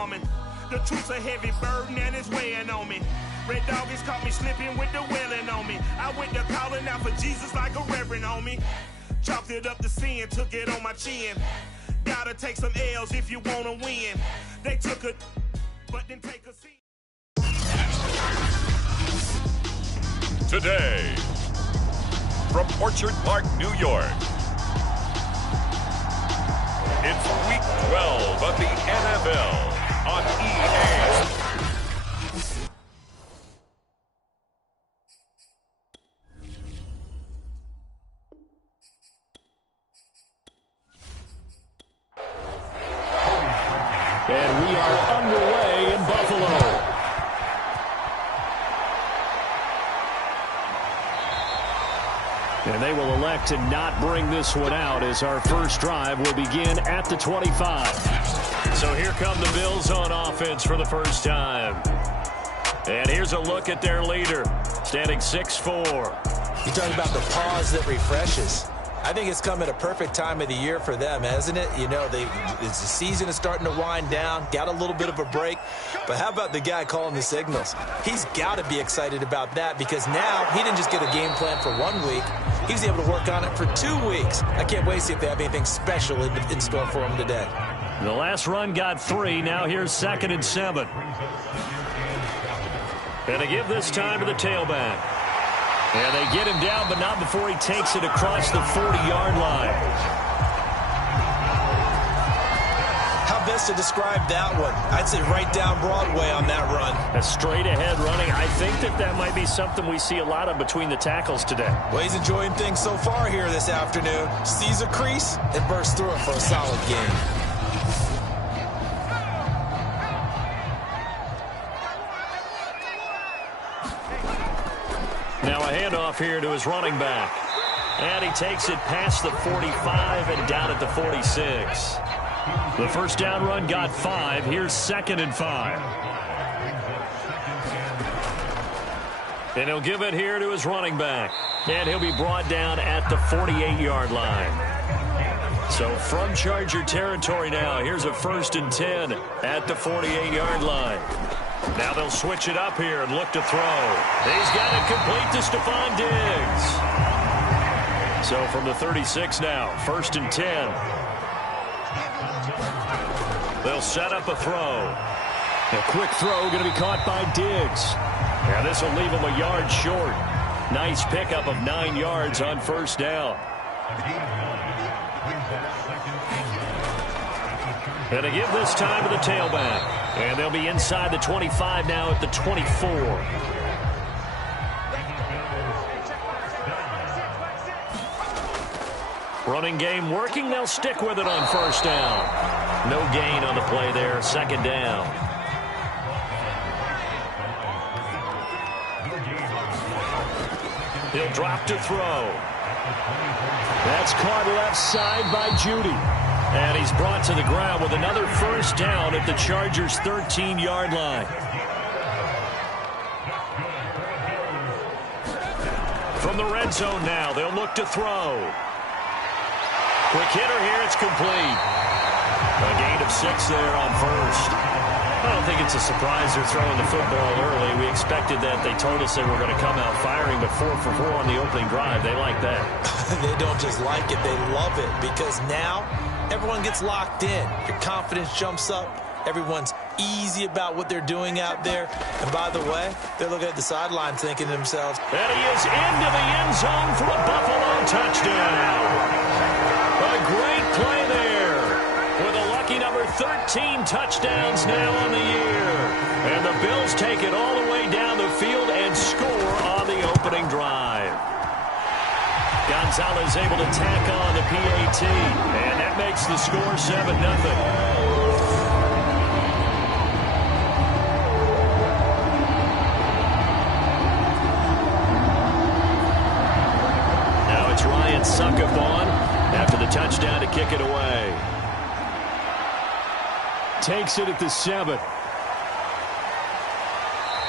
woman. The truth's a heavy burden and it's weighing on me. Red doggies caught me slipping with the wailing on me. I went to calling out for Jesus like a reverend on me. Chalked it up to sin, took it on my chin. Gotta take some L's if you wanna win. They took a, but then take a seat. Today, from Orchard Park, New York, it's Week 12 of the NFL on EA. And we are underway in Buffalo. And they will elect to not bring this one out as our first drive will begin at the 25. So here come the Bills on offense for the first time. And here's a look at their leader, standing 6'4". You talk about the pause that refreshes. I think it's come at a perfect time of the year for them, hasn't it? You know, the season is starting to wind down, got a little bit of a break. But how about the guy calling the signals? He's got to be excited about that because now he didn't just get a game plan for 1 week. He was able to work on it for 2 weeks. I can't wait to see if they have anything special in store for him today. The last run got 3. Now here's 2nd and 7. And they give this time to the tailback. And they get him down, but not before he takes it across the 40-yard line. How best to describe that one? I'd say right down Broadway on that run. A straight-ahead running. I think that might be something we see a lot of between the tackles today. Well, he's enjoying things so far here this afternoon. Sees a crease and bursts through it for a solid game. Now a handoff here to his running back. And he takes it past the 45 and down at the 46. The first down run got 5. Here's 2nd and 5. And he'll give it here to his running back. And he'll be brought down at the 48-yard line. So from Charger territory now, here's a 1st and 10 at the 48-yard line. Now they'll switch it up here and look to throw. He's got it complete to Stephon Diggs. So from the 36 now, 1st and 10. They'll set up a throw. A quick throw going to be caught by Diggs. Now this will leave him a yard short. Nice pickup of 9 yards on 1st down. And to give this time to the tailback. And they'll be inside the 25 now at the 24. Running game working. They'll stick with it on 1st down. No gain on the play there. 2nd down. He'll drop to throw. That's caught left side by Judy. And he's brought to the ground with another 1st down at the Chargers' 13-yard line. From the red zone now, they'll look to throw. Quick hitter here, it's complete. A gain of 6 there on 1st. I don't think it's a surprise they're throwing the football early. We expected that. They told us they were going to come out firing, but 4 for 4 on the opening drive. They like that. They don't just like it, they love it, because now everyone gets locked in. Your confidence jumps up. Everyone's easy about what they're doing out there. And by the way, they're looking at the sideline thinking to themselves, and he is into the end zone for a Buffalo touchdown. A great play there with a lucky number 13 touchdowns now on the year. And the Bills take it all the way down the field and score on the opening drive. Gonzalez able to tack on the PAT, and that makes the score 7-0. Now it's Ryan Suckathon after the touchdown to kick it away. Takes it at the 7.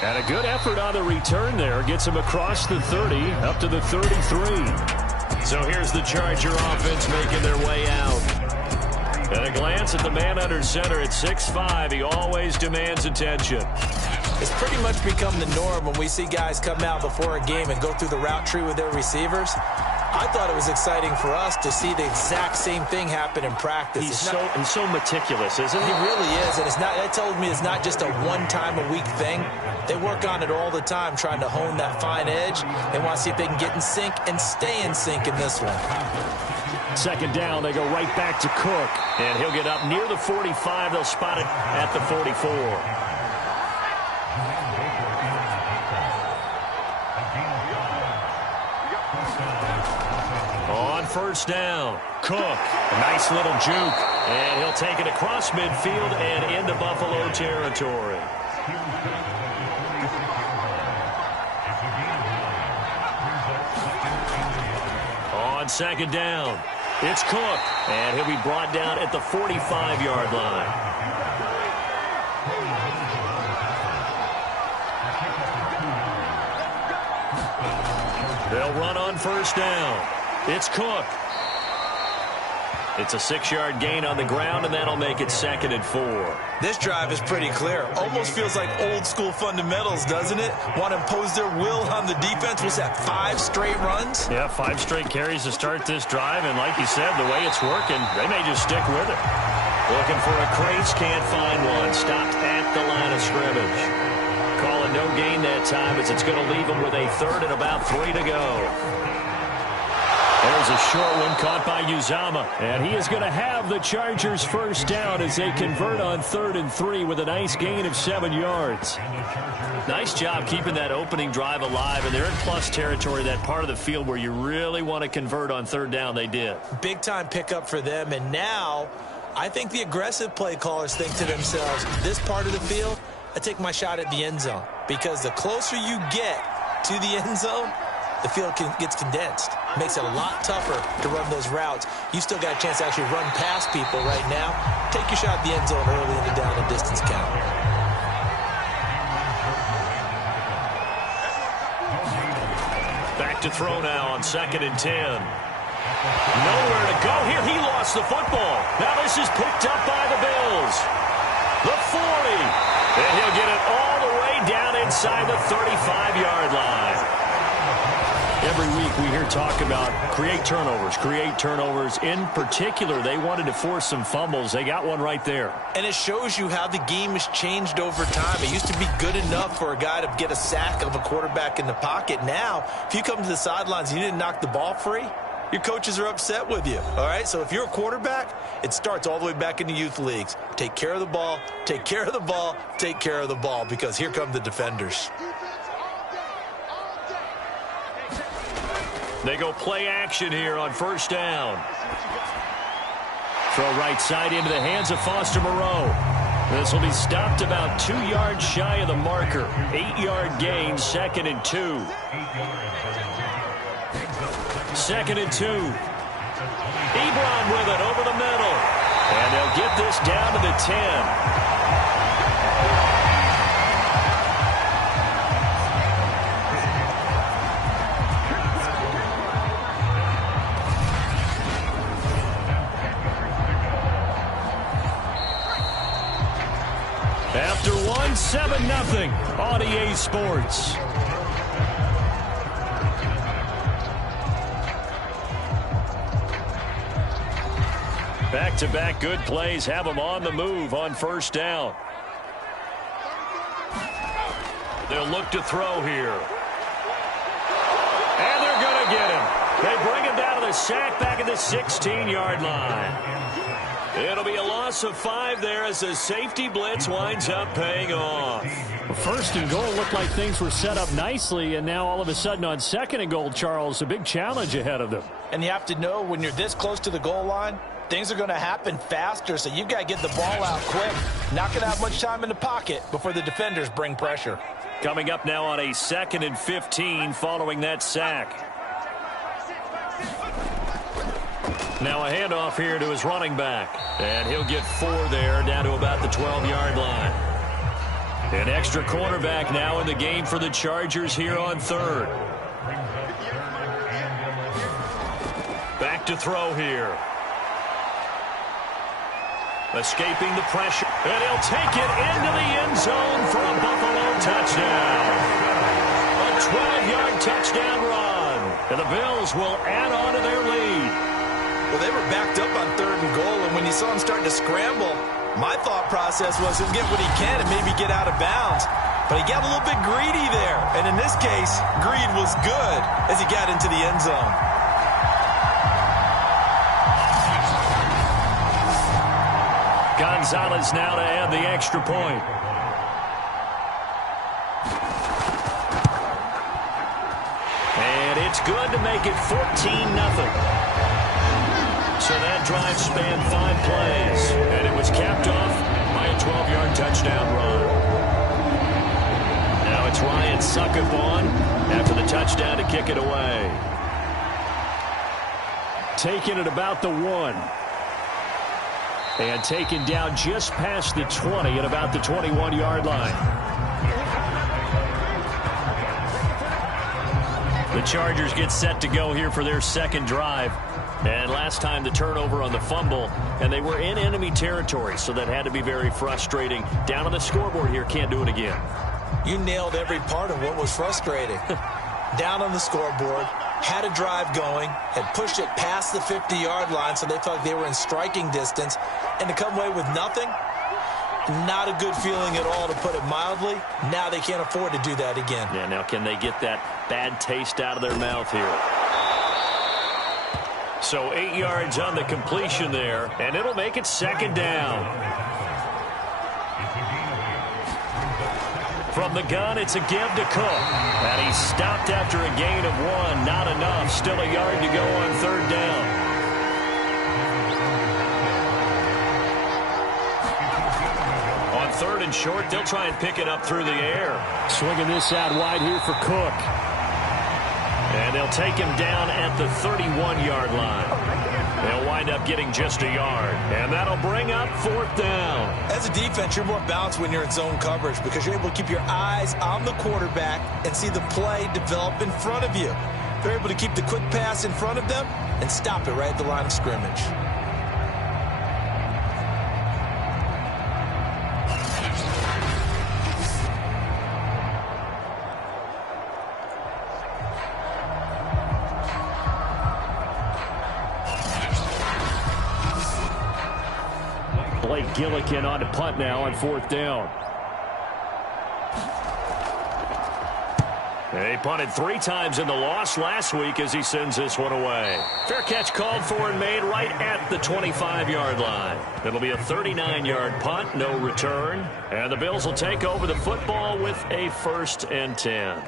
And a good effort on the return there. Gets him across the 30, up to the 33. So here's the Charger offense making their way out. And a glance at the man under center at 6'5". He always demands attention. It's pretty much become the norm when we see guys come out before a game and go through the route tree with their receivers. I thought it was exciting for us to see the exact same thing happen in practice. He's so meticulous, isn't he? He really is, and that tells me it's not just a one-time-a-week thing. They work on it all the time, trying to hone that fine edge. They want to see if they can get in sync and stay in sync in this one. Second down, they go right back to Cook, and he'll get up near the 45. They'll spot it at the 44. On first down, Cook, a nice little juke, and he'll take it across midfield and into Buffalo territory. On second down, it's Cook, and he'll be brought down at the 45-yard line. They'll run on first down. It's Cook. It's a 6-yard gain on the ground, and that'll make it 2nd and 4. This drive is pretty clear. Almost feels like old-school fundamentals, doesn't it? Want to impose their will on the defense. Was that 5 straight runs? Yeah, 5 straight carries to start this drive, and like you said, the way it's working, they may just stick with it. Looking for a crease, can't find one. Stopped at the line of scrimmage. Call it no gain that time, as it's going to leave them with a 3rd and about 3 to go. There's a short one caught by Uzama. And he is going to have the Chargers first down as they convert on 3rd and 3 with a nice gain of 7 yards. Nice job keeping that opening drive alive. And they're in plus territory, that part of the field where you really want to convert on 3rd down. They did. Big-time pickup for them. And now I think the aggressive play callers think to themselves, this part of the field, I take my shot at the end zone. Because the closer you get to the end zone, the field gets condensed. Makes it a lot tougher to run those routes. You still got a chance to actually run past people right now. Take your shot at the end zone early in the down and distance count. Back to throw now on 2nd and 10. Nowhere to go here. He lost the football. Now this is picked up by the Bills. The 40. And he'll get it all the way down inside the 35-yard line. Every week we hear talk about create turnovers. In particular, they wanted to force some fumbles. They got one right there. And it shows you how the game has changed over time. It used to be good enough for a guy to get a sack of a quarterback in the pocket. Now, if you come to the sidelines and you didn't knock the ball free, your coaches are upset with you. All right? So if you're a quarterback, it starts all the way back in the youth leagues. Take care of the ball, take care of the ball, take care of the ball, because here come the defenders. They go play action here on first down. Throw right side into the hands of Foster Moreau. This will be stopped about 2 yards shy of the marker. 8-yard gain, 2nd and 2. 2nd and 2. Ebron with it over the middle. And they'll get this down to the 10. After 7-0 on EA Sports. Back-to-back good plays have them on the move on first down. They'll look to throw here. And they're going to get him. They bring him down to the sack back at the 16-yard line. It'll be a loss of 5 there as the safety blitz winds up paying off. First and goal looked like things were set up nicely, and now all of a sudden on 2nd and goal, Charles, a big challenge ahead of them. And you have to know when you're this close to the goal line, things are going to happen faster, so you've got to get the ball out quick. Not going to have much time in the pocket before the defenders bring pressure. Coming up now on a 2nd and 15 following that sack. Now a handoff here to his running back. And he'll get 4 there, down to about the 12-yard line. An extra cornerback now in the game for the Chargers here on 3rd. Back to throw here. Escaping the pressure. And he'll take it into the end zone for a Buffalo touchdown. A 12-yard touchdown run. And the Bills will add on to their lead. Well, they were backed up on 3rd and goal, and when you saw him starting to scramble, my thought process was he'll get what he can and maybe get out of bounds. But he got a little bit greedy there. And in this case, greed was good as he got into the end zone. Gonzalez now to add the extra point. And it's good to make it 14-0. So that drive spanned 5 plays, and it was capped off by a 12-yard touchdown run. Now it's Ryan Suckup on after the touchdown to kick it away. Taking it about the 1. And taken down just past the 20 at about the 21-yard line. The Chargers get set to go here for their second drive. And last time the turnover on the fumble, and they were in enemy territory, so that had to be very frustrating. Down on the scoreboard here, can't do it again. You nailed every part of what was frustrating. Down on the scoreboard, had a drive going, had pushed it past the 50-yard line, so they felt like they were in striking distance, and to come away with nothing, not a good feeling at all, to put it mildly. Now they can't afford to do that again. Yeah, now can they get that bad taste out of their mouth here? So 8 yards on the completion there, and it'll make it second down. From the gun, it's a give to Cook. And he stopped after a gain of 1. Not enough. Still a yard to go on 3rd down. On 3rd and short, they'll try and pick it up through the air. Swinging this out wide here for Cook. And they'll take him down at the 31-yard line. They'll wind up getting just a yard. And that'll bring up 4th down. As a defense, you're more balanced when you're in zone coverage because you're able to keep your eyes on the quarterback and see the play develop in front of you. They're able to keep the quick pass in front of them and stop it right at the line of scrimmage. Gillikin on to punt now on 4th down. He punted 3 times in the loss last week as he sends this one away. Fair catch called for and made right at the 25-yard line. It'll be a 39-yard punt, no return. And the Bills will take over the football with a 1st and 10.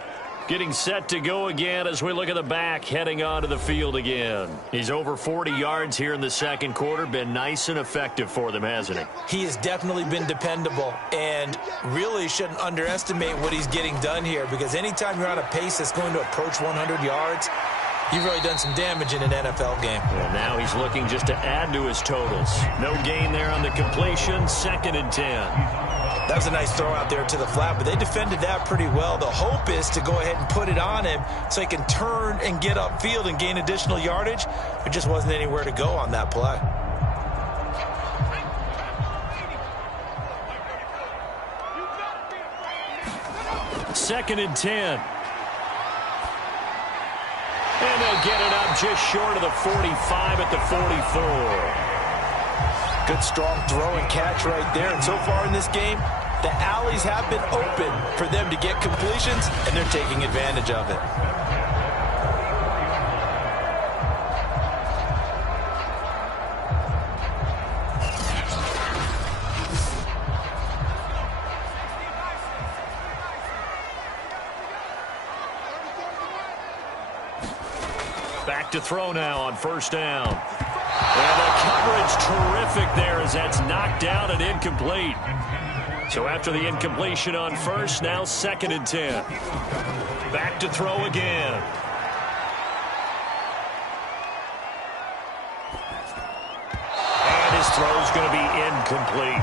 Getting set to go again as we look at the back, heading onto the field again. He's over 40 yards here in the second quarter. Been nice and effective for them, hasn't he? He has definitely been dependable and really shouldn't underestimate what he's getting done here because anytime you're on a pace that's going to approach 100 yards, you've really done some damage in an NFL game. Well, now he's looking just to add to his totals. No gain there on the completion, 2nd and 10. That was a nice throw out there to the flat, but they defended that pretty well. The hope is to go ahead and put it on him so he can turn and get upfield and gain additional yardage. There just wasn't anywhere to go on that play. Second and 10. And they'll get it up just short of the 45 at the 44. Good strong throw and catch right there. And so far in this game, the alleys have been open for them to get completions, and they're taking advantage of it. Back to throw now on 1st down. And the coverage terrific there as that's knocked down and incomplete. So after the incompletion on 1st, now 2nd and 10. Back to throw again. And his throw's going to be incomplete.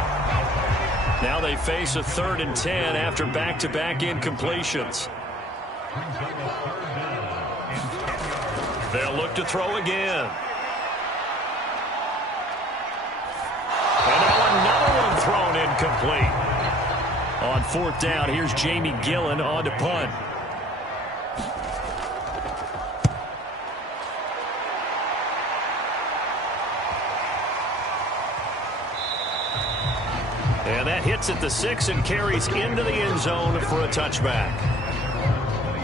Now they face a 3rd and 10 after back-to-back incompletions. They'll look to throw again. And that one complete. On fourth down, here's Jamie Gillen on to punt. And that hits at the 6 and carries into the end zone for a touchback.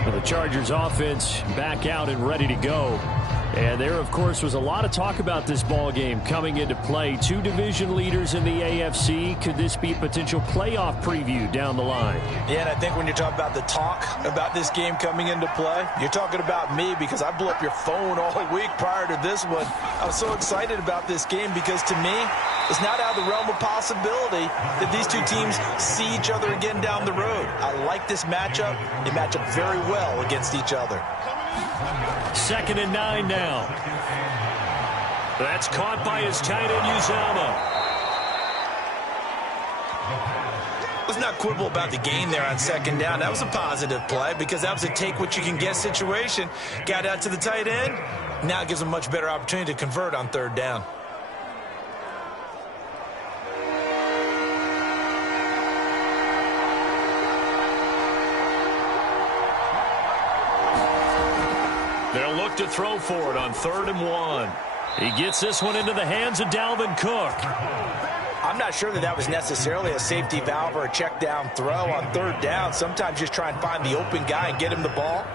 The Chargers offense back out and ready to go. And there, of course, was a lot of talk about this ball game coming into play. Two division leaders in the AFC. Could this be a potential playoff preview down the line? Yeah, and I think when you talk about the talk about this game coming into play, you're talking about me because I blew up your phone all week prior to this one. I was so excited about this game because, to me, it's not out of the realm of possibility that these two teams see each other again down the road. I like this matchup. They match up very well against each other. 2nd and 9 now. That's caught by his tight end, Uzama. Let's not quibble about the gain there on 2nd down. That was a positive play because that was a take-what-you-can-get situation. Got out to the tight end. Now it gives them a much better opportunity to convert on 3rd down. They'll look to throw for it on 3rd and 1. He gets this one into the hands of Dalvin Cook. I'm not sure that was necessarily a safety valve or a check down throw on 3rd down. Sometimes just try and find the open guy and get him the ball.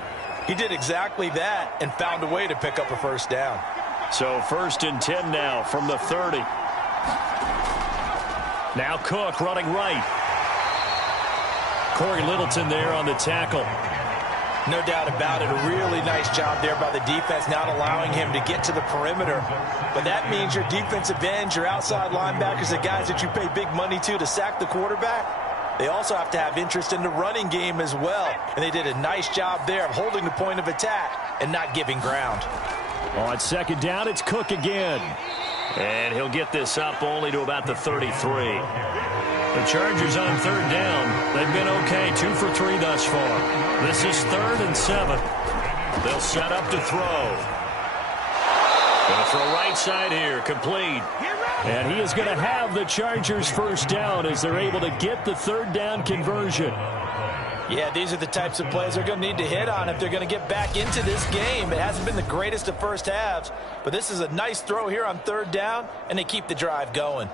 He did exactly that and found a way to pick up a 1st down. So 1st and 10 now from the 30. Now Cook running right. Corey Littleton there on the tackle. No doubt about it. A really nice job there by the defense, not allowing him to get to the perimeter. But that means your defensive ends, your outside linebackers, the guys that you pay big money to sack the quarterback, they also have to have interest in the running game as well. And they did a nice job there of holding the point of attack and not giving ground. On 2nd down, it's Cook again. And he'll get this up only to about the 33. The Chargers on 3rd down. They've been okay, 2 for 3 thus far. This is 3rd and 7. They'll set up to throw. Going to throw right side here, complete. And he is going to have the Chargers 1st down as they're able to get the 3rd down conversion. Yeah, these are the types of plays they're going to need to hit on if they're going to get back into this game. It hasn't been the greatest of first halves, but this is a nice throw here on 3rd down, and they keep the drive going.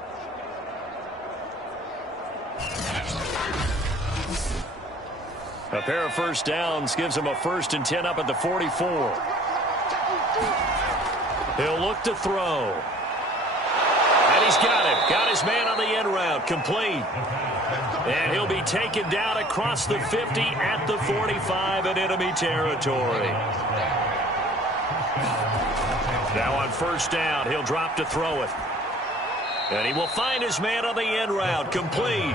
A pair of 1st downs gives him a 1st and 10 up at the 44. He'll look to throw. And he's got it. Got his man on the end route. Complete. And he'll be taken down across the 50 at the 45 in enemy territory. Now on 1st down, he'll drop to throw it. And he will find his man on the end route. Complete.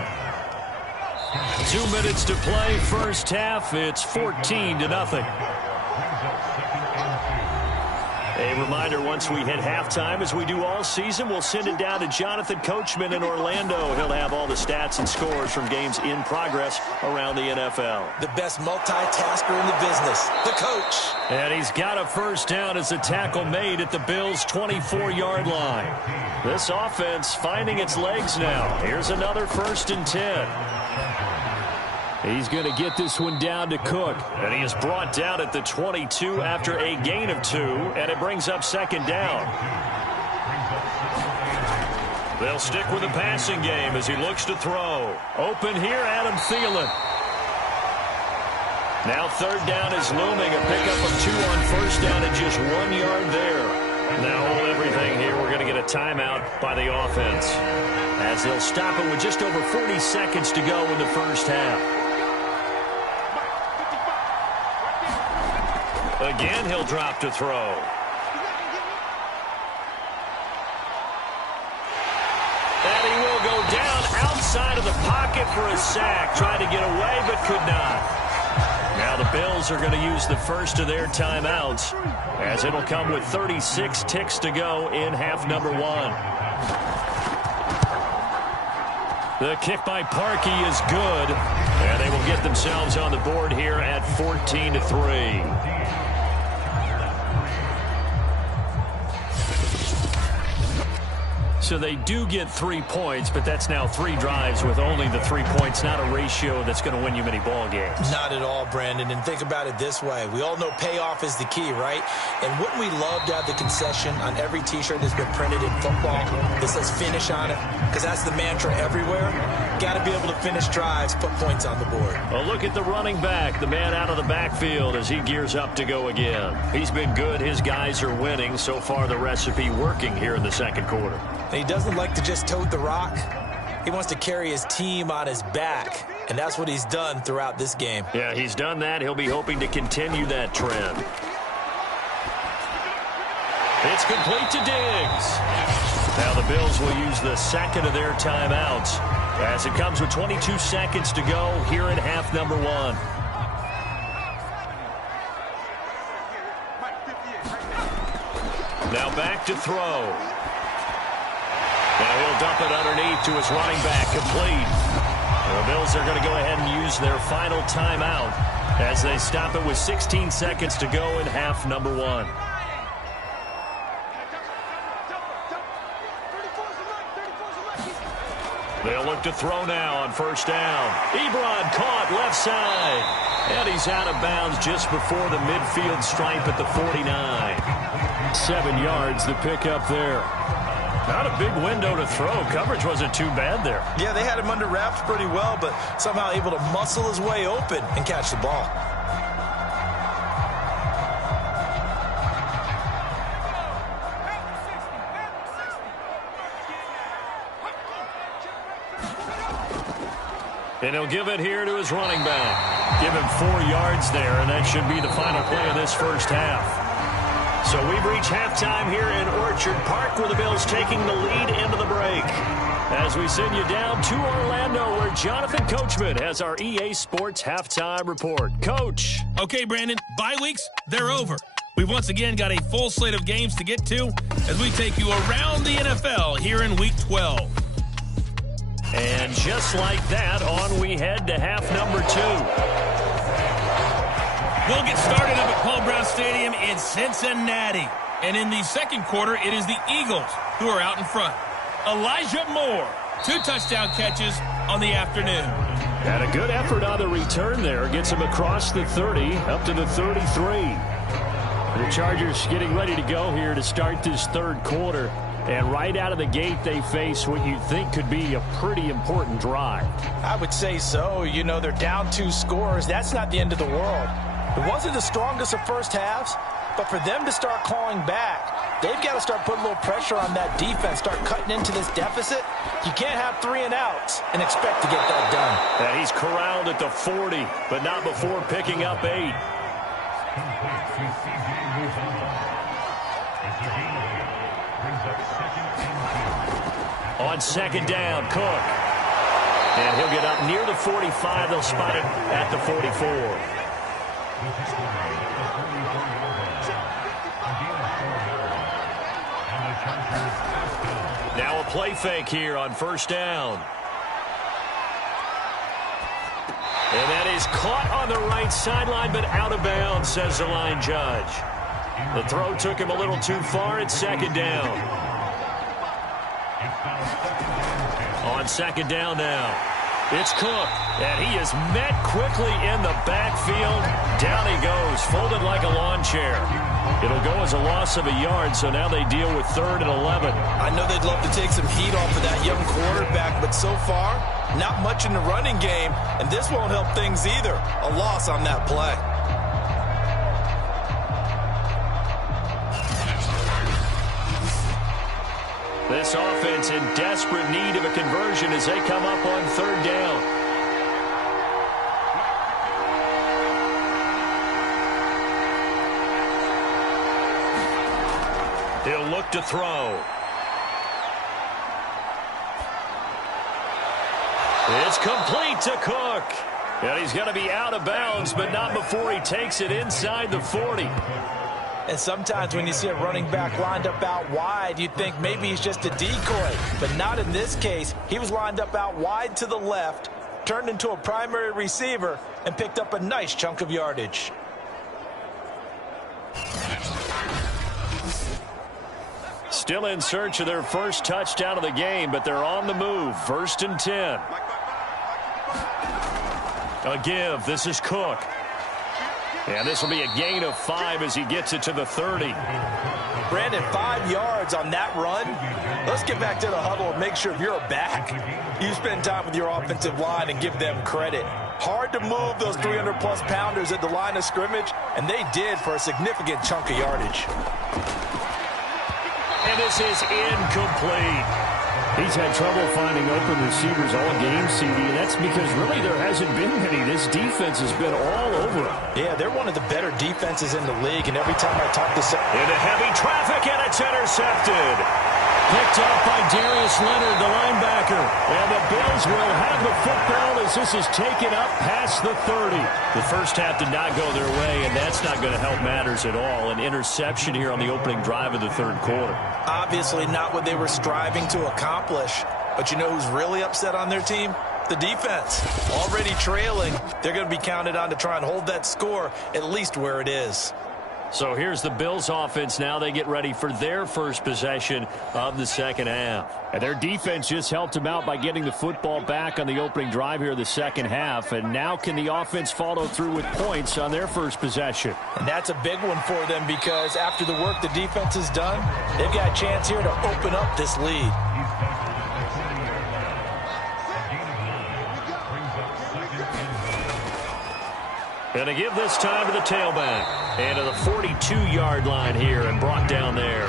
2 minutes to play, 1st half. It's 14-0. A reminder, once we hit halftime, as we do all season, we'll send it down to Jonathan Coachman in Orlando. He'll have all the stats and scores from games in progress around the NFL. The best multitasker in the business, the coach. And he's got a 1st down as the tackle made at the Bills' 24-yard line. This offense finding its legs now. Here's another 1st and 10. He's going to get this one down to Cook. And he is brought down at the 22 after a gain of 2, and it brings up 2nd down. They'll stick with the passing game as he looks to throw. Open here, Adam Thielen. Now 3rd down is looming. A pickup of 2 on 1st down and just 1 yard there. Now hold everything here. We're going to get a timeout by the offense as they'll stop it with just over 40 seconds to go in the 1st half. Again, he'll drop to throw. And he will go down outside of the pocket for a sack. Tried to get away, but could not. Now the Bills are going to use the first of their timeouts, as it'll come with 36 ticks to go in half number 1. The kick by Parkey is good, and they will get themselves on the board here at 14-3. So they do get 3 points, but that's now 3 drives with only the 3 points, not a ratio that's going to win you many ball games. Not at all, Brandon. And think about it this way. We all know payoff is the key, right? And wouldn't we love to have the concession on every T-shirt that's been printed in football that says finish on it? Because that's the mantra everywhere. Got to be able to finish drives, put points on the board. Well, look at the running back, the man out of the backfield as he gears up to go again. He's been good. His guys are winning. So far, the recipe working here in the second quarter. He doesn't like to just tote the rock. He wants to carry his team on his back, and that's what he's done throughout this game. Yeah, he's done that. He'll be hoping to continue that trend. It's complete to Diggs. Now the Bills will use the second of their timeouts as it comes with 22 seconds to go here in half number 1. Now back to throw. Now he'll dump it underneath to his running back, complete. The Bills are going to go ahead and use their final timeout as they stop it with 16 seconds to go in half number 1. They'll look to throw now on first down. Ebron caught left side. And he's out of bounds just before the midfield stripe at the 49. 7 yards the pickup there. Not a big window to throw. Coverage wasn't too bad there. Yeah, they had him under wraps pretty well, but somehow able to muscle his way open and catch the ball. And he'll give it here to his running back. Give him 4 yards there, and that should be the final play of this first half. So we've reached halftime here in Orchard Park, where the Bills taking the lead into the break. As we send you down to Orlando, where Jonathan Coachman has our EA Sports halftime report. Coach. Okay, Brandon, bye weeks, they're over. We've once again got a full slate of games to get to as we take you around the NFL here in Week 12. And just like that, on we head to half number 2. We'll get started up at Paul Brown Stadium in Cincinnati. And in the second quarter, it is the Eagles who are out in front. Elijah Moore, 2 touchdown catches on the afternoon. And a good effort on the return there. Gets him across the 30, up to the 33. The Chargers getting ready to go here to start this third quarter. And right out of the gate, they face what you think could be a pretty important drive. I would say so. You know, they're down 2 scores. That's not the end of the world. It wasn't the strongest of first halves, but for them to start clawing back, they've got to start putting a little pressure on that defense, start cutting into this deficit. You can't have 3 and outs and expect to get that done. And he's corralled at the 40, but not before picking up 8. On second down, Cook. And he'll get up near the 45. They'll spot it at the 44. Now a play fake here on first down. And that is caught on the right sideline, but out of bounds, says the line judge. The throw took him a little too far at second down. On second down now, it's Cook, and he is met quickly in the backfield. Down he goes, folded like a lawn chair. It'll go as a loss of a yard, so now they deal with 3rd and 11. I know they'd love to take some heat off of that young quarterback, but so far, not much in the running game, and this won't help things either. A loss on that play. This offense in desperate need of a conversion as they come up on 3rd down. He'll look to throw. It's complete to Cook. And he's going to be out of bounds, but not before he takes it inside the 40. And sometimes when you see a running back lined up out wide, you think maybe he's just a decoy. But not in this case. He was lined up out wide to the left, turned into a primary receiver, and picked up a nice chunk of yardage. Still in search of their first touchdown of the game, but they're on the move. 1st and 10. A give. This is Cook. And this will be a gain of 5 as he gets it to the 30. Brandon, 5 yards on that run. Let's get back to the huddle and make sure if you're a back, you spend time with your offensive line and give them credit. Hard to move those 300-plus pounders at the line of scrimmage, and they did for a significant chunk of yardage. And this is incomplete. He's had trouble finding open receivers all game, CD, and that's because really there hasn't been many. This defense has been all over him. Yeah, they're one of the better defenses in the league, and every time I talk to into heavy traffic, and it's intercepted. Picked up by Darius Leonard, the linebacker. And the Bills will have the football as this is taken up past the 30. The first half did not go their way, and that's not going to help matters at all. An interception here on the opening drive of the third quarter. Obviously not what they were striving to accomplish. But you know who's really upset on their team? The defense. Already trailing. They're going to be counted on to try and hold that score at least where it is. So here's the Bills offense. Now they get ready for their first possession of the second half. And their defense just helped them out by getting the football back on the opening drive here in the second half. And now can the offense follow through with points on their first possession? And that's a big one for them because after the work the defense has done, they've got a chance here to open up this lead. Going to give this time to the tailback. And to the 42-yard line here and brought down there.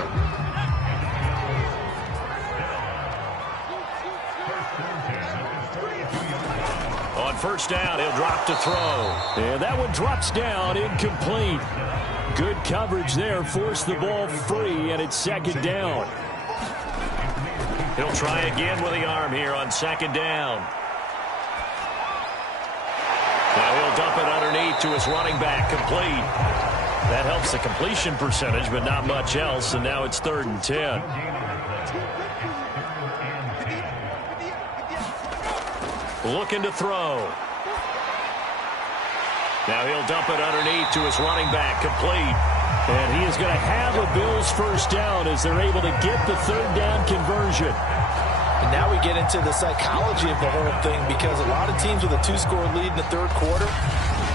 On first down, he'll drop to throw. And that one drops down, incomplete. Good coverage there, forced the ball free, and it's second down. He'll try again with the arm here on second down. Now he'll dump it underneath to his running back, complete. That helps the completion percentage, but not much else, and now it's 3rd and 10. Looking to throw. Now he'll dump it underneath to his running back, complete. And he is going to have a Bills first down as they're able to get the third down conversion. And now we get into the psychology of the whole thing because a lot of teams with a 2-score lead in the third quarter,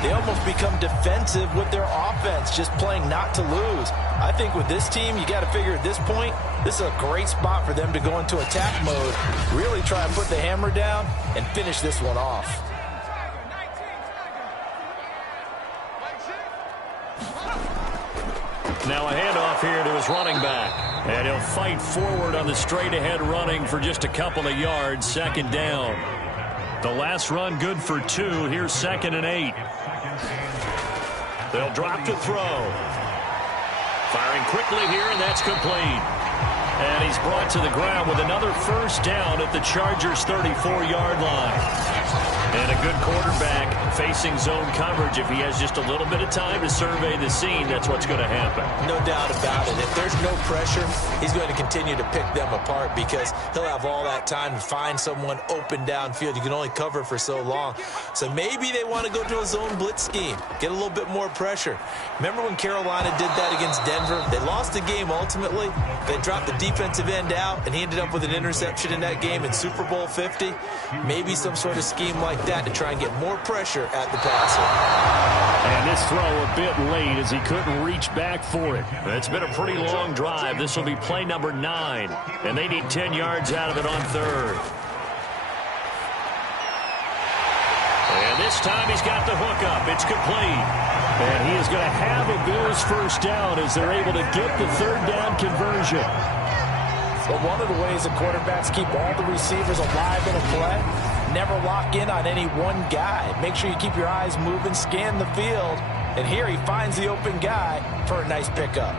they almost become defensive with their offense, just playing not to lose. I think with this team, you got to figure at this point, this is a great spot for them to go into attack mode, really try and put the hammer down and finish this one off. Now a handoff here to his running back. And he'll fight forward on the straight-ahead running for just a couple of yards. Second down. The last run good for 2. Here's 2nd and 8. They'll drop to throw. Firing quickly here, and that's complete. And he's brought to the ground with another first down at the Chargers' 34-yard line. And a good quarterback facing zone coverage. If he has just a little bit of time to survey the scene, that's what's going to happen. No doubt about it. If there's no pressure, he's going to continue to pick them apart because he'll have all that time to find someone open downfield. You can only cover for so long. So maybe they want to go to a zone blitz scheme, get a little bit more pressure. Remember when Carolina did that against Denver? They lost the game ultimately. They dropped the defensive end out, and he ended up with an interception in that game in Super Bowl 50. Maybe some sort of scheme like that to try and get more pressure at the passer. And this throw a bit late as he couldn't reach back for it. It's been a pretty long drive. This will be play number 9, and they need 10 yards out of it on 3rd. And this time he's got the hook up. It's complete. And he is going to have a Bills first down as they're able to get the third down conversion. But one of the ways the quarterbacks keep all the receivers alive in a play, never lock in on any one guy. Make sure you keep your eyes moving, scan the field. And here he finds the open guy for a nice pickup.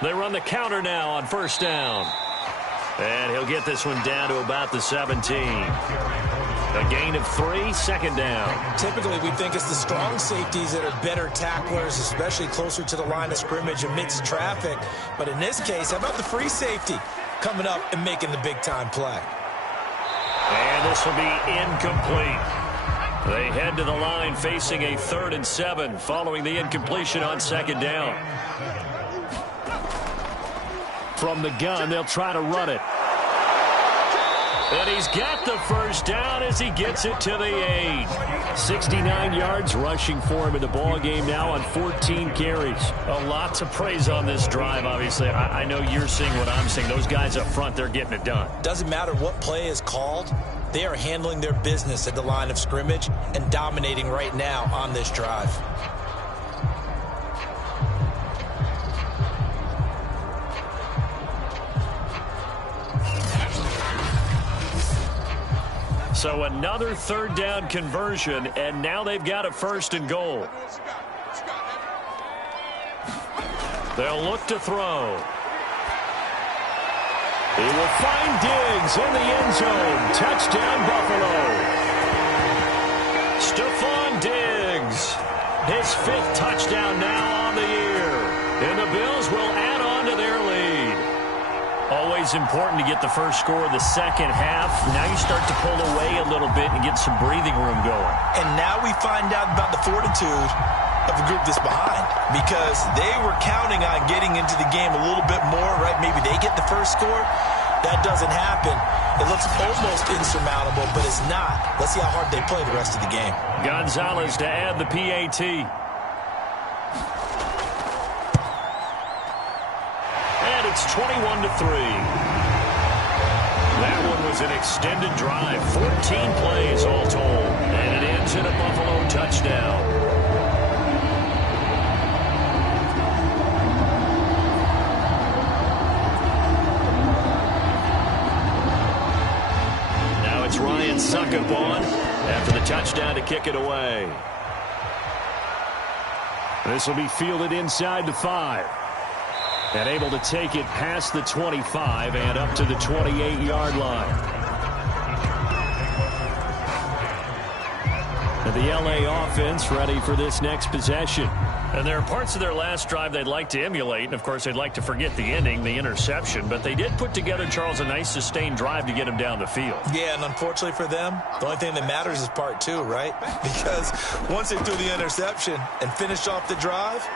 They run the counter now on first down. And he'll get this one down to about the 17. A gain of 3, second down. Typically, we think it's the strong safeties that are better tacklers, especially closer to the line of scrimmage amidst traffic. But in this case, how about the free safety coming up and making the big-time play? And And this will be incomplete. They head to the line facing a 3rd and 7 following the incompletion on 2nd down. From the gun, they'll try to run it. And he's got the first down as he gets it to the 8. 69 yards rushing for him in the ball game now on 14 carries. A lot to praise on this drive, obviously. I know you're seeing what I'm seeing. Those guys up front, they're getting it done. Doesn't matter what play is called. They are handling their business at the line of scrimmage and dominating right now on this drive. So another 3rd down conversion, and now they've got a 1st and goal. They'll look to throw. He will find Diggs in the end zone. Touchdown, Buffalo. Stephon Diggs, his 5th touchdown now on the year. And the Bills will add on to their lead. Always important to get the first score of the second half. Now you start to pull away a little bit and get some breathing room going. And now we find out about the fortitude of a group that's behind, because they were counting on getting into the game a little bit more, right? Maybe they get the first score. That doesn't happen. It looks almost insurmountable, but it's not. Let's see how hard they play the rest of the game. Gonzalez to add the PAT. And it's 21-3. That one was an extended drive. 14 plays all told. And it ends in a Buffalo touchdown. Ryan Succop after the touchdown to kick it away. This will be fielded inside the 5. And able to take it past the 25 and up to the 28-yard line. And the LA offense ready for this next possession. And there are parts of their last drive they'd like to emulate. And, of course, they'd like to forget the ending, the interception. But they did put together, Charles, a nice sustained drive to get him down the field. Yeah, and unfortunately for them, the only thing that matters is part 2, right? Because once they threw the interception and finished off the drive,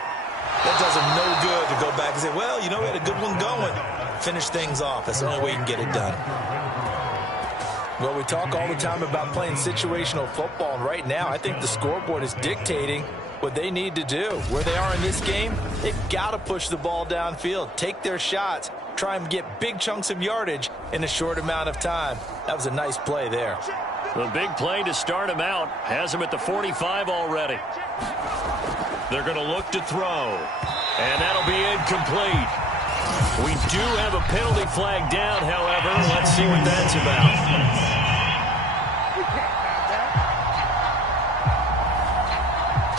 that does them no good to go back and say, well, you know, we had a good one going. Finish things off. That's the only way you can get it done. Well, we talk all the time about playing situational football, and right now I think the scoreboard is dictating what they need to do. Where they are in this game, they've got to push the ball downfield, take their shots, try and get big chunks of yardage in a short amount of time. That was a nice play there. The big play to start him out has him at the 45 already. They're going to look to throw, and that'll be incomplete. We do have a penalty flag down, however. Let's see what that's about.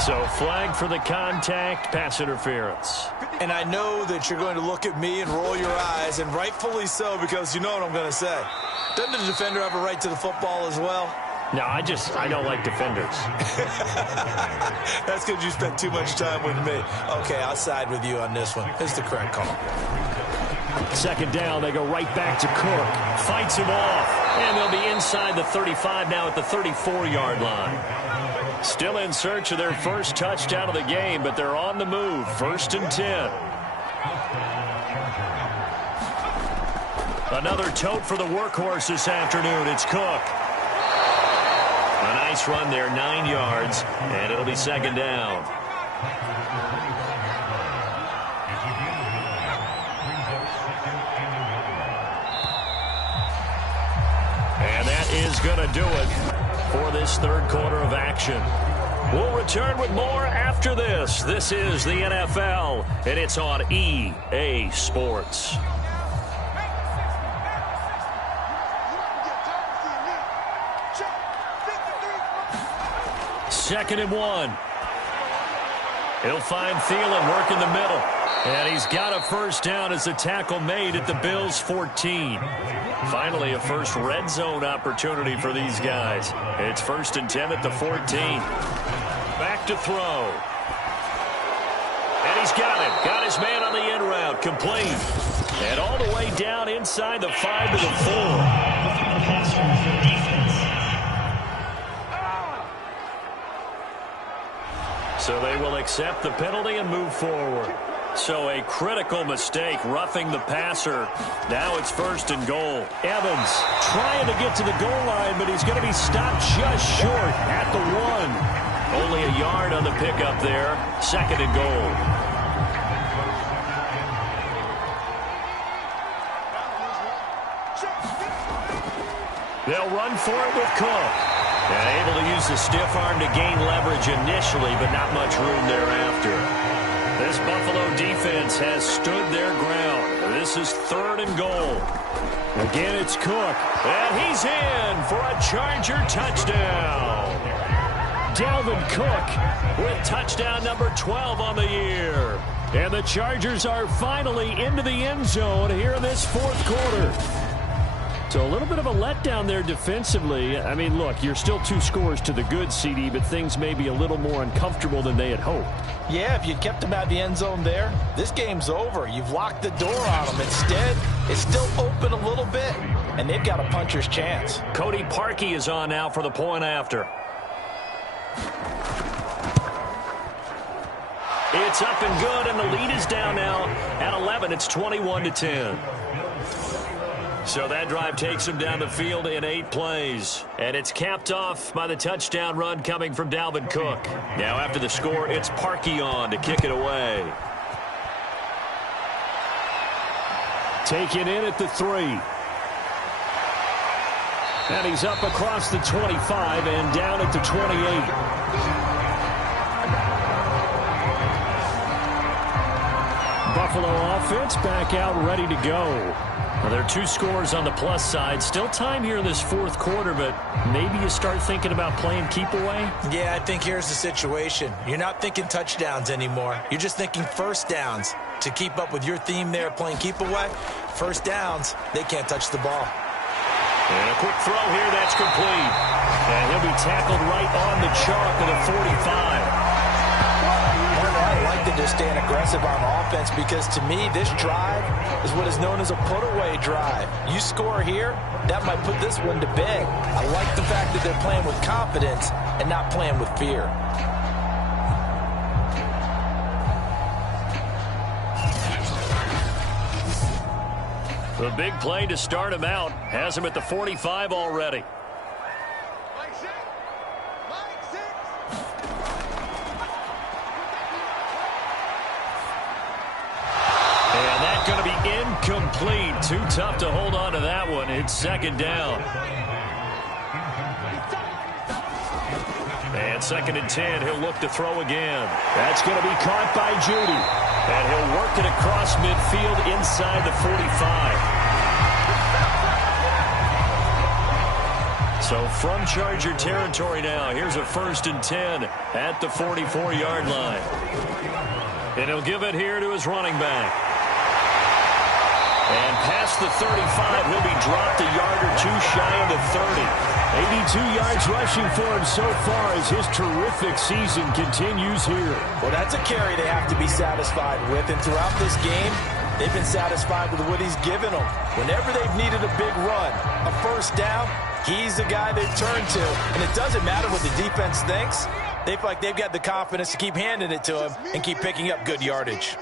So flag for the contact, pass interference. And I know that you're going to look at me and roll your eyes, and rightfully so, because you know what I'm going to say. Doesn't the defender have a right to the football as well? No, I don't like defenders. That's because you spent too much time with me. Okay, I'll side with you on this one. It's the correct call. 2nd down, they go right back to Cook. Fights him off, and they'll be inside the 35 now at the 34-yard line. Still in search of their first touchdown of the game, but they're on the move. 1st and 10. Another tote for the workhorse this afternoon. It's Cook. A nice run there, 9 yards, and it'll be 2nd down. And that is going to do it for this 3rd quarter of action. We'll return with more after this. This is the NFL, and it's on EA Sports. Second and 1. He'll find Thielen work in the middle. And he's got a first down as the tackle made at the Bills' 14. Finally, a first red zone opportunity for these guys. It's 1st and 10 at the 14. Back to throw. And he's got it. Got his man on the end route. Complete. And all the way down inside the 5 to the 4. So they will accept the penalty and move forward. So a critical mistake, roughing the passer. Now it's 1st and goal. Evans trying to get to the goal line, but he's going to be stopped just short at the 1. Only a yard on the pickup there. 2nd and goal. They'll run for it with Cook. And able to use the stiff arm to gain leverage initially, but not much room thereafter. This Buffalo defense has stood their ground. This is 3rd and goal. Again, it's Cook. And he's in for a Charger touchdown. Dalvin Cook with touchdown number 12 on the year. And the Chargers are finally into the end zone here in this 4th quarter. So a little bit of a letdown there defensively. I mean, look, you're still 2 scores to the good, CD, but things may be a little more uncomfortable than they had hoped. Yeah, if you'd kept them out of the end zone there, this game's over. You've locked the door on them. Instead, it's still open a little bit, and they've got a puncher's chance. Cody Parkey is on now for the point after. It's up and good, and the lead is down now at 11. It's 21-10. So that drive takes him down the field in 8 plays. And it's capped off by the touchdown run coming from Dalvin Cook. Now after the score, it's Parkey on to kick it away. Taken in at the 3. And he's up across the 25 and down at the 28. Buffalo offense back out ready to go. Well, there are 2 scores on the plus side. Still time here in this 4th quarter, but maybe you start thinking about playing keep away? Yeah, I think here's the situation. You're not thinking touchdowns anymore. You're just thinking first downs. To keep up with your theme there, playing keep away, first downs, they can't touch the ball. And a quick throw here, that's complete. And he'll be tackled right on the chalk of the 45. I like that they're staying aggressive on offense because, to me, this drive is what is known as a put-away drive. You score here, that might put this one to bed. I like the fact that they're playing with confidence and not playing with fear. The big play to start him out has him at the 45 already. Going to be incomplete. Too tough to hold on to that one. It's 2nd down. And 2nd and 10. He'll look to throw again. That's going to be caught by Judy. And he'll work it across midfield inside the 45. So from Charger territory now, here's a 1st and 10 at the 44-yard line. And he'll give it here to his running back. And past the 35, he'll be dropped a yard or 2 shy of the 30. 82 yards rushing for him so far as his terrific season continues here. Well, that's a carry they have to be satisfied with. And throughout this game, they've been satisfied with what he's given them. Whenever they've needed a big run, a first down, he's the guy they've turned to. And it doesn't matter what the defense thinks. They feel like they've got the confidence to keep handing it to him and keep picking up good yardage.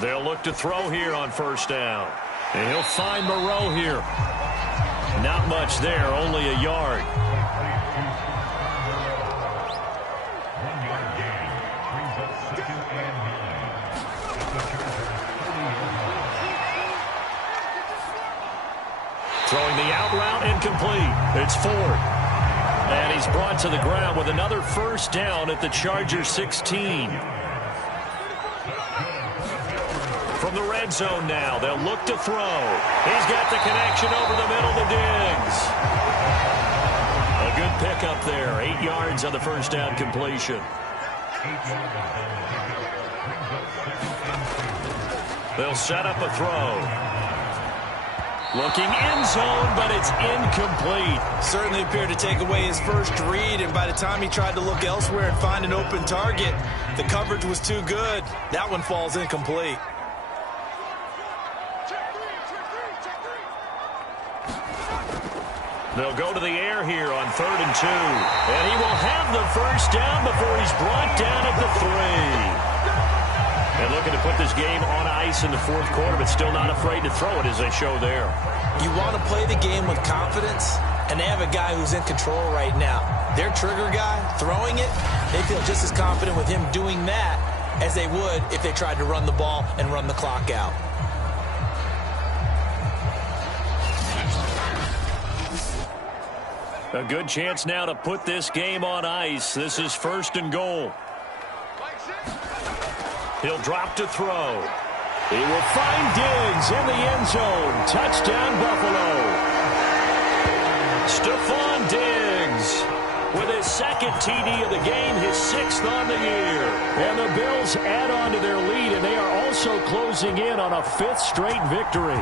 They'll look to throw here on 1st down. And he'll find Moreau here. Not much there, only a yard. Throwing the out route incomplete. It's Ford. And he's brought to the ground with another 1st down at the Chargers 16. From the red zone now, they'll look to throw. He's got the connection over the middle to Diggs. A good pickup there. 8 yards on the 1st down completion. They'll set up a throw. Looking end zone, but it's incomplete. Certainly appeared to take away his first read, and by the time he tried to look elsewhere and find an open target, the coverage was too good. That one falls incomplete. They'll go to the air here on 3rd and 2. And he will have the first down before he's brought down at the 3. And looking to put this game on ice in the 4th quarter, but still not afraid to throw it as they show there. You want to play the game with confidence, and they have a guy who's in control right now. Their trigger guy, throwing it, they feel just as confident with him doing that as they would if they tried to run the ball and run the clock out. A good chance now to put this game on ice. This is 1st and goal. He'll drop to throw. He will find Diggs in the end zone. Touchdown, Buffalo. Stephon Diggs with his 2nd TD of the game, his 6th on the year. And the Bills add on to their lead, and they are also closing in on a 5th straight victory.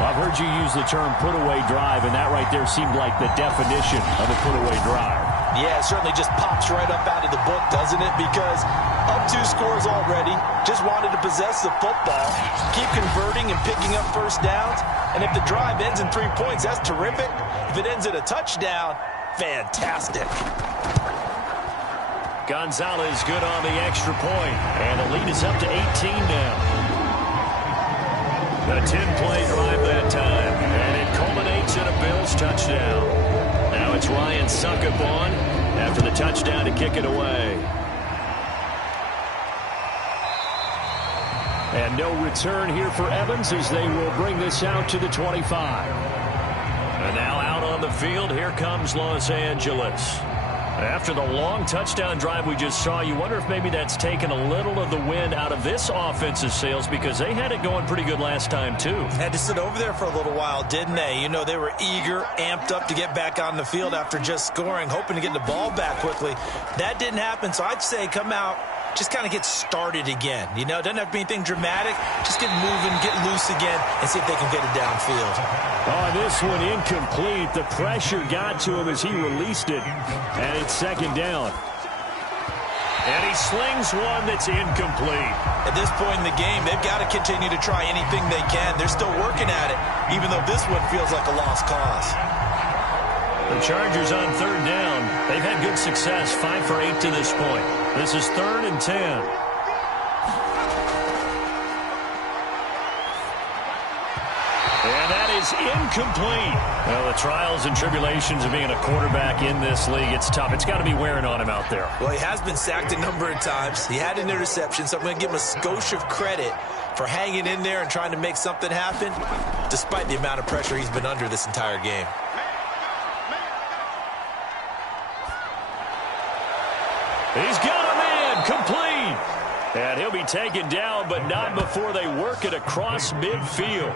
I've heard you use the term put-away drive, and that right there seemed like the definition of a put-away drive. Yeah, it certainly just pops right up out of the book, doesn't it? Because up 2 scores already, just wanted to possess the football, keep converting and picking up first downs. And if the drive ends in 3 points, that's terrific. If it ends in a touchdown, fantastic. Gonzalez good on the extra point, and the lead is up to 18 now. A 10-play drive that time, and it culminates in a Bills touchdown. Now it's Ryan Suckup on after the touchdown to kick it away. And no return here for Evans as they will bring this out to the 25. And now out on the field, here comes Los Angeles. After the long touchdown drive we just saw, you wonder if maybe that's taken a little of the wind out of this offensive sails, because they had it going pretty good last time, too. Had to sit over there for a little while, didn't they? You know, they were eager, amped up to get back on the field after just scoring, hoping to get the ball back quickly. That didn't happen, so I'd say come out, just kind of get started again. You know, it doesn't have to be anything dramatic. Just get moving, get loose again, and see if they can get it downfield. Oh, this one incomplete. The pressure got to him as he released it. And it's 2nd down. And he slings one that's incomplete. At this point in the game, they've got to continue to try anything they can. They're still working at it, even though this one feels like a lost cause. The Chargers on 3rd down. They've had good success, 5 for 8 to this point. This is 3rd and 10. And that is incomplete. Well, the trials and tribulations of being a quarterback in this league, it's tough. It's got to be wearing on him out there. Well, he has been sacked a number of times. He had an interception, so I'm going to give him a skosh of credit for hanging in there and trying to make something happen, despite the amount of pressure he's been under this entire game. He's got a man, complete. And he'll be taken down, but not before they work it across midfield.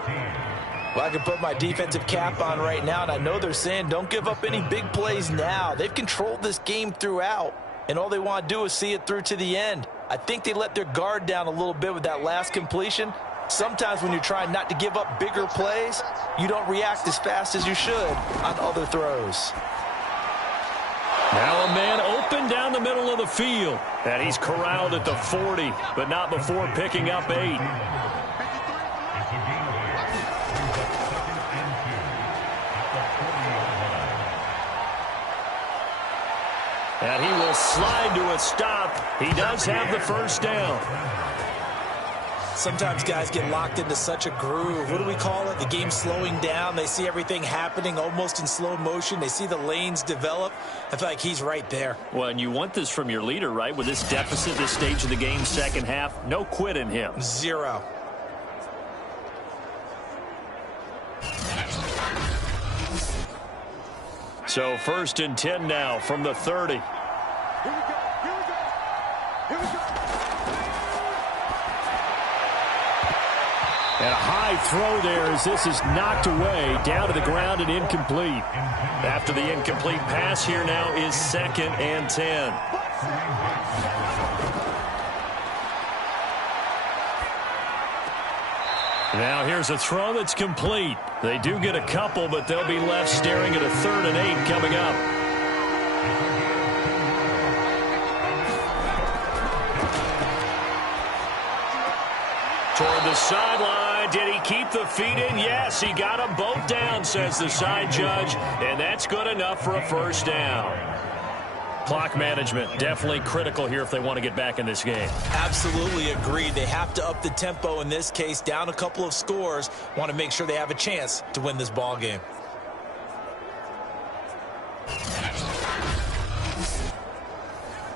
Well, I can put my defensive cap on right now, and I know they're saying don't give up any big plays now. They've controlled this game throughout, and all they want to do is see it through to the end. I think they let their guard down a little bit with that last completion. Sometimes when you're trying not to give up bigger plays, you don't react as fast as you should on other throws. Now a man open down the middle of the field. And he's corralled at the 40, but not before picking up 8. And he will slide to a stop. He does have the first down. Sometimes guys get locked into such a groove. What do we call it? The game slowing down. They see everything happening almost in slow motion. They see the lanes develop. I feel like he's right there. Well, and you want this from your leader, right? With this deficit, this stage of the game, 2nd half, no quit in him. 0. So 1st and 10 now from the 30. And a high throw there as this is knocked away, down to the ground and incomplete. After the incomplete pass, here now is 2nd and 10. Now here's a throw that's complete. They do get a couple, but they'll be left staring at a 3rd and 8 coming up. Toward the sideline. did he keep the feet in? Yes, he got them both down, says the side judge, and that's good enough for a first down. Clock management, definitely critical here if they want to get back in this game. Absolutely agreed. They have to up the tempo in this case, down a couple of scores. Want to make sure they have a chance to win this ball game.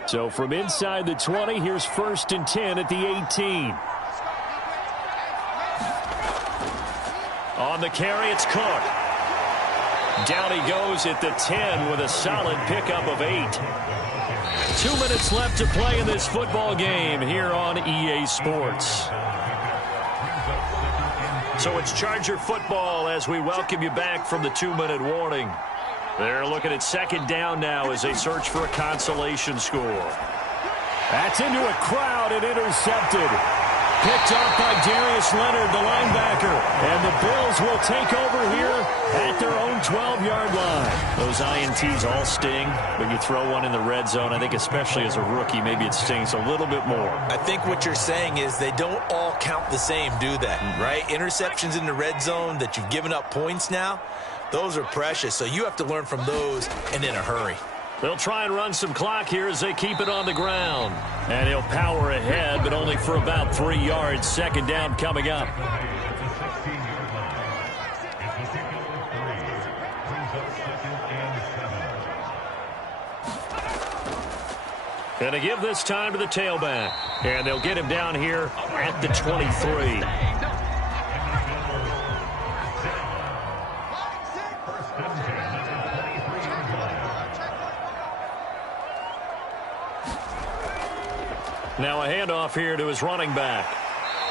So from inside the 20, here's 1st and 10 at the 18. On the carry, it's Cook. Down he goes at the 10 with a solid pickup of 8. 2 minutes left to play in this football game here on EA Sports. So it's Charger football as we welcome you back from the 2-minute warning. They're looking at 2nd down now as they search for a consolation score. That's into a crowd and intercepted. Picked off by Darius Leonard, the linebacker. And the Bills will take over here at their own 12-yard line. Those INTs all sting, but you throw one in the red zone, I think especially as a rookie, maybe it stings a little bit more. I think what you're saying is they don't all count the same, do they? Right? Interceptions in the red zone that you've given up points now, those are precious, so you have to learn from those and in a hurry. They'll try and run some clock here as they keep it on the ground. And he'll power ahead, but only for about 3 yards. 2nd down coming up. Going to give this time to the tailback. And they'll get him down here at the 23. Now a handoff here to his running back.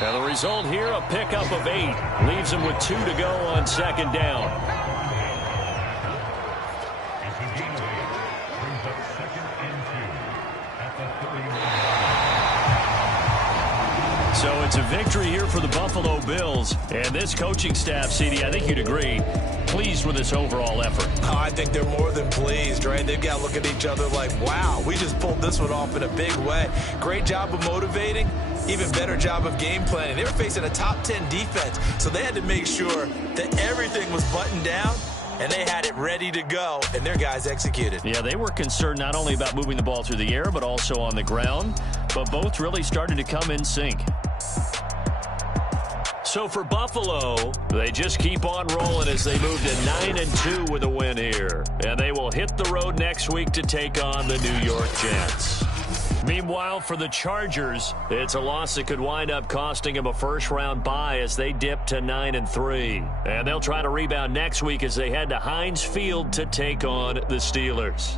Now the result here, a pickup of 8. Leaves him with 2 to go on 2nd down. So it's a victory here for the Buffalo Bills. And this coaching staff, CD, I think you'd agree, pleased with this overall effort. Oh, I think they're more than pleased, right? They've got to look at each other like, wow, we just pulled this one off in a big way. Great job of motivating, even better job of game planning. They were facing a top 10 defense, so they had to make sure that everything was buttoned down, and they had it ready to go, and their guys executed. Yeah, they were concerned not only about moving the ball through the air, but also on the ground, but both really started to come in sync. So for Buffalo, they just keep on rolling as they move to 9-2 with a win here. And they will hit the road next week to take on the New York Jets. Meanwhile, for the Chargers, it's a loss that could wind up costing them a first-round bye as they dip to 9-3. And they'll try to rebound next week as they head to Heinz Field to take on the Steelers.